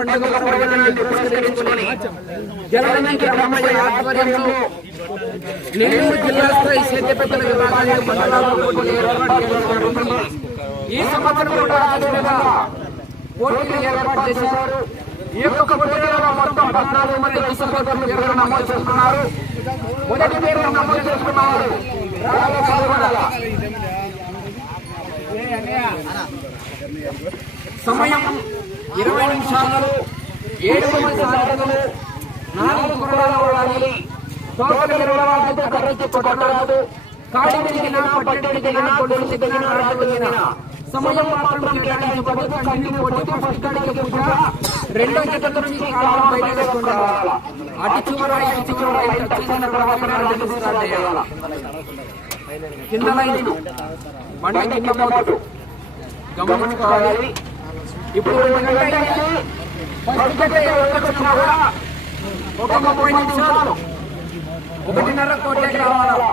పండుగ పర్వదినాన్ని పురస్కరించుకొని జలనంకి ఆధ్వర్యంలో నెల్లూరు జిల్లా స్థాయి సేద్యపెద్దల విభాగాన్ని మండలాల్లో ఏర్పాటు ఈ సంవత్సరం కూడా అదేవిధంగా పోటీలు ఏర్పాటు చేశారు. ఈ యొక్క పోటీలలో మొత్తం పద్నాలుగు మంది విశ్వకర్తలు పేర్లు నమోదు చేసుకున్నారు? మొదటి పేరు నమోదు చేస్తున్నారు రాజగోపాల. సమయం ఇరవై నిమిషాలు ఏడు మంది సాధకులు నాలుగు గుర్రాల వాళ్ళని తోట నిర్వహణ కర్రచి కొట్టరాదు. కాడి దిగిన పట్టడి దిగిన కొడుకు దిగిన రాజు దిగిన సమయం మాత్రం కేటాయించబడి కంటిన్యూ కొట్టి ఫస్ట్ అడిగి కూడా రెండో జత నుంచి కాలం బయటకుండా అటు చివర ఇటు చివర కింద లైన్ కింద గమనించుకోవాలి. ఇప్పుడు ఒక ముప్పై నిమిషాలు. ఒకటిన్నర కోట్లకి రావాలా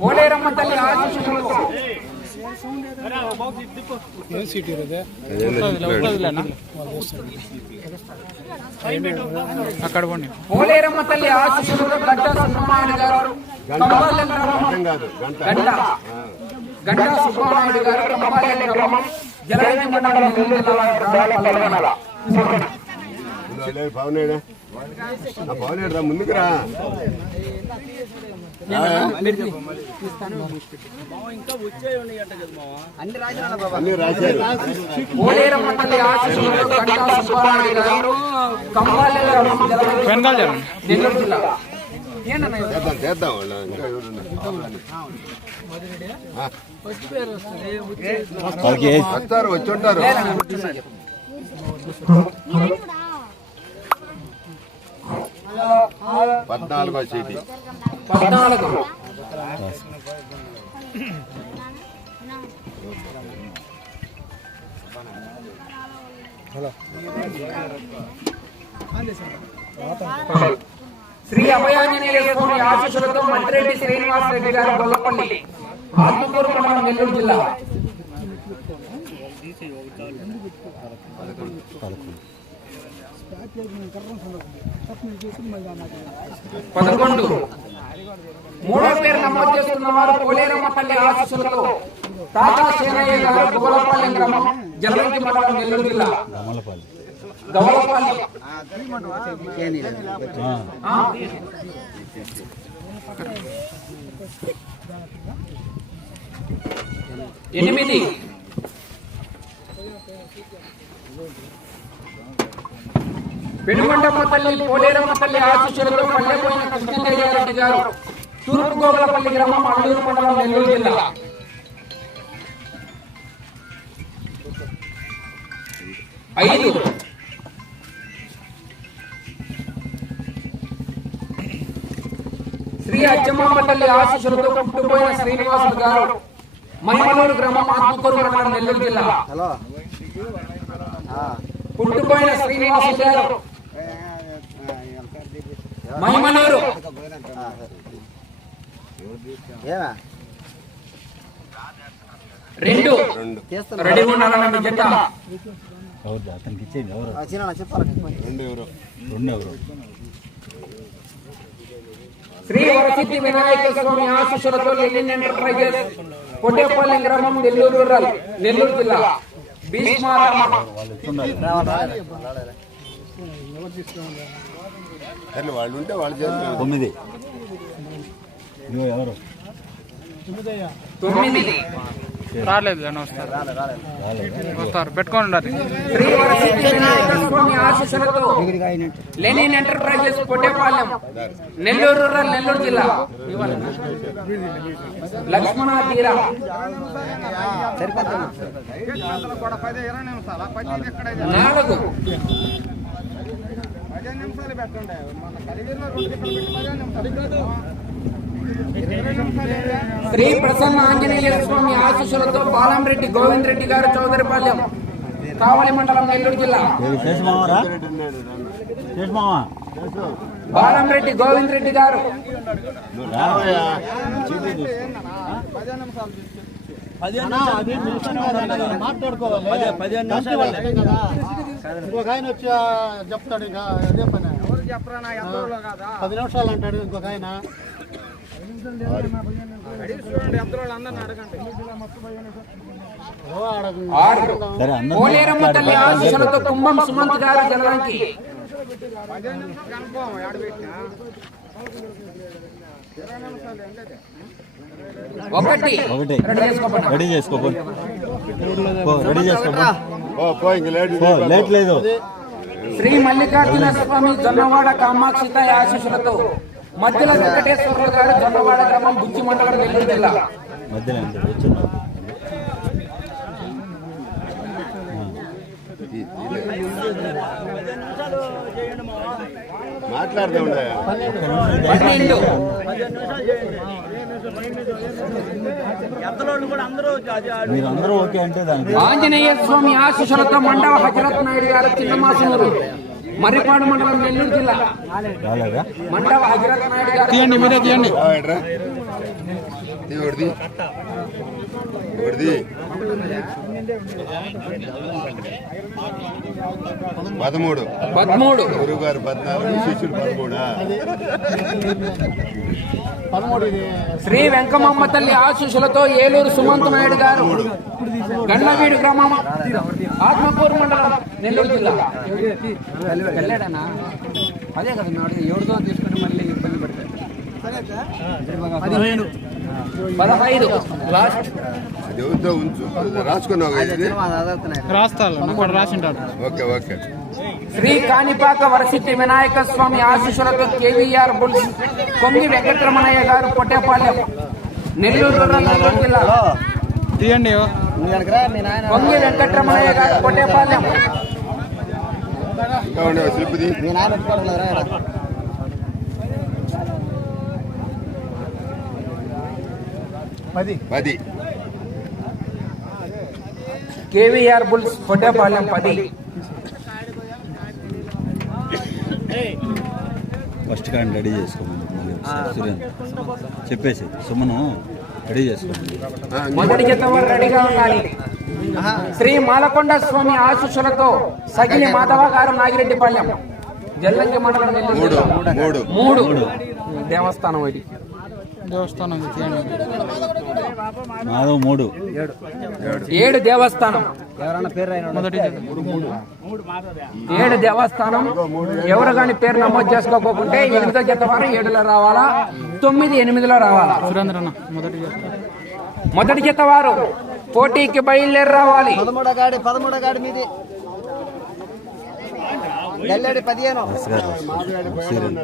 పోలేరమ్మ తల్లి ఆశీస్సులతో. అక్కడ పోండి పోలేరమ్మ తల్లి ఆశీస్సులతో గడ్డ సుబ్రహ్మణ్య గారు కంబాలెం గ్రామం కాదు గంట గంట గంట సుబ్రహ్మణ్యుడు గారు కంబాలెం గ్రామం జలగంజి మండలం నెల్లూరు జిల్లా రాళ్ళ తెలంగాణ పవనేడా పవనేడు రా ముందుకు రా వెనకాల నెల్లూరు జిల్లా చేద్దాం చేద్దాం వస్తారు వచ్చి ఉంటారు పద్నాలుగో సీటీ. పద్నాలుగు. శ్రీ అభయాంజనేయ స్వామి ఆశీస్సులతో మంత్రిరెడ్డి శ్రీనివాస రెడ్డి గారు గొల్లపల్లి ఆత్మకూరు మండలం నెల్లూరు జిల్లా. పదకొండు. మూడో పేరు నమోదు చేసుకున్న వారు కోలేరమ్మ తల్లి ఆశీస్సులతో తాతా సేనయ్య గారు గోలపల్లి గ్రామం జలంకి మండలం నెల్లూరు జిల్లా. గౌలపల్లి ఎనిమిది. పెనుగొండమ్మ తల్లి పోలేరమ్మ తల్లి ఆశీస్సులతో పల్లెపోయిన కృష్ణదేవారెడ్డి గారు తూర్పు గోగులపల్లి గ్రామం అల్లూరు మండలం నెల్లూరు జిల్లా. ఐదు. శ్రీ అచ్చమ్మ తల్లి ఆశీస్సులతో పుట్టుపోయిన శ్రీనివాసులు గారు మహిమలూరు గ్రామం ఆత్మకూరు మండలం నెల్లూరు జిల్లా. పుట్టుపోయిన శ్రీనివాసు గారు మహిమలూరు రెండు. రెండు. ఉండాలన్న మీ జంట ఎవరు అతనికి ఇచ్చేది ఎవరు? రెండు ఎవరు? రెండు ఎవరు? శ్రీ వరసిద్ధి వినాయక స్వామి ఆశీస్సులతో లెనిన్ ఎంటర్ప్రైజెస్ కొట్టేపల్లి గ్రామం నెల్లూరు రూరల్ నెల్లూరు జిల్లా. భీష్మారామ కానీ వాళ్ళు ఉంటే వాళ్ళు చేస్తారు తొమ్మిది. ఎవరు? తొమ్మిది. రాలేదు అని వస్తారు. వస్తారు. ఆశీస్సులతో Lenin enterprises Kottepalem Nellore rural Nellore జిల్లా. లక్ష్మణ తీర. నాలుగు. శ్రీ ప్రసన్న ఆంజనేయ స్వామి ఆశీస్సులతో బాలంరెడ్డి గోవింద్ రెడ్డి గారు చౌదరిపాలెం కావలి మండలం నెల్లూరు జిల్లా. బాలంరెడ్డి గోవింద్ రెడ్డి గారు. మాట్లాడుకోవాలి. ఇంకొక ఆయన వచ్చి చెప్తాడు ఇంకా అదే పని. పది నిమిషాలు అంటాడు ఇంకొక ఆయన. పోలేరమ్మ తల్లి ఆశీస్సులతో కుంభం సుమంత్ గారు జలదంకి ఒకటి. ఒకటి. రెడీ చేసుకోబడ్డా రెడీ చేసుకో పో. పో, రెడీ చేసుకో పో. ఓ పో ఇంక లేట్ లేదు. శ్రీ మల్లికార్జున స్వామి జొన్నవాడ కామాక్షిత ఆశీస్సులతో మధ్యల వెంకటేశ్వరులు గారు జొన్నవాడ గ్రామం బుచ్చి మండలం నెల్లూరు జిల్లా. మధ్యలో ఎంత కూర్చున్నావు మాట్లాడుతూ ఉండయా పన్నెండు. మీరు అందరూ ఓకే అంటే దానికి ఆంజనేయ స్వామి ఆశీస్సులతో మండవ హజరత్ నాయుడు గారు చిన్నమాసనూరు మర్రిపాడు మండలం నెల్లూరు జిల్లా. రాలేదా? మండవ హజరత్ నాయుడు గారు తీయండి మీరే తీయండి. పదమూడు పదమూడు గురువు గారు పద్నాలుగు శిష్యులు పదమూడా శ్రీ వెంకమమ్మ తల్లి ఆశీస్సులతో ఏలూరు సుమంత్ నాయుడు గారు గండ్లవీడు గ్రామం ఆత్మకూరు మండలం నెల్లూరు జిల్లా వెళ్ళాడనా అదే కదా నాడు ఎవరితో పదిహేను. పదహైదు. లాస్ట్ రాసుకున్నావు ఓకే ఓకే. శ్రీ కాణిపాక వరసిద్ధి వినాయక స్వామి ఆశీస్సులతో కేవీఆర్ బుల్స్ కొమ్మి వెంకటరమణయ్య గారు పొట్టేపాలెం నెల్లూరు రూరల్ నెల్లూరు జిల్లా. తీయండి కొమ్మి వెంకటరమణయ్య గారు పొట్టేపాలెం. పది పది కేవీఆర్ బుల్స్ పొట్టేపాలెం పది. ఫస్ట్ కానీ రెడీ చేసుకోమని చెప్పేసి సుమను రెడీ చేసుకోండి ఆ, మొదటి జత వారు రెడీగా ఉండాలి. శ్రీ మాలకొండ స్వామి ఆశీస్సులతో సగిలి మాధవ గారు నాగిరెడ్డిపాలెం జల్లంకి మండలం మూడు. దేవస్థానం ఇది. దేవస్థానం మాధవ్ మూడు. ఏడు దేవస్థానం. మొదటి జత. ఏడు దేవస్థానం. ఎవరు కానీ పేరు నమోదు చేసుకోకపోతే ఎనిమిదో జత వారు ఏడులో రావాలా? తొమ్మిది ఎనిమిదిలో రావాలా? సురేంద్ర అన్న మొదటి. మొదటి జత వారు పోటీకి బయలుదేరి రావాలి. పదమూడో గాడి పదమూడో గాడి మీది నెల్లడి పదిహేను ఎస్ గారు రాసుకో. సురేంద్ర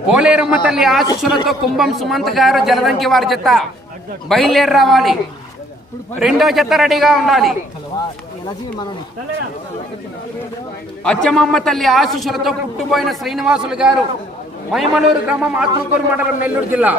పోలేరమ్మ తల్లి ఆశీస్సులతో కుంభం సుమంత్ గారు జలదంకి వారి జత బయలుదేరి రావాలి రెండో జత రెడీగా ఉండాలి. అచ్చమమ్మ తల్లి ఆశీస్సులతో పుట్టుపోయిన శ్రీనివాసులు గారు మైమలూరు గ్రామం ఆత్మకూరు మండలం నెల్లూరు జిల్లా.